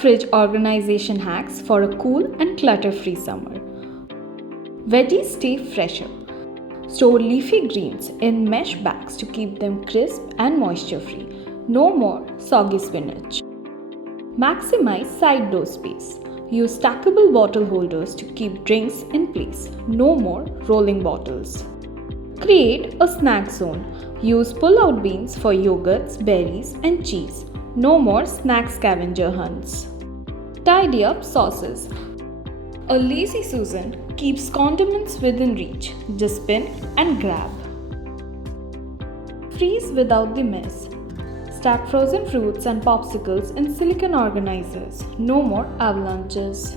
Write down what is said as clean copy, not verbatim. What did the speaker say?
fridge organization hacks for a cool and clutter-free summer. Veggies stay fresher. Store leafy greens in mesh bags to keep them crisp and moisture-free. No more soggy spinach. Maximize side door space. Use stackable bottle holders to keep drinks in place. No more rolling bottles. Create a snack zone. Use pull-out bins for yogurts, berries, and cheese. No more snack scavenger hunts. Tidy up sauces. A lazy Susan keeps condiments within reach. Just spin and grab. Freeze without the mess. Stack frozen fruits and popsicles in silicone organizers. No more avalanches.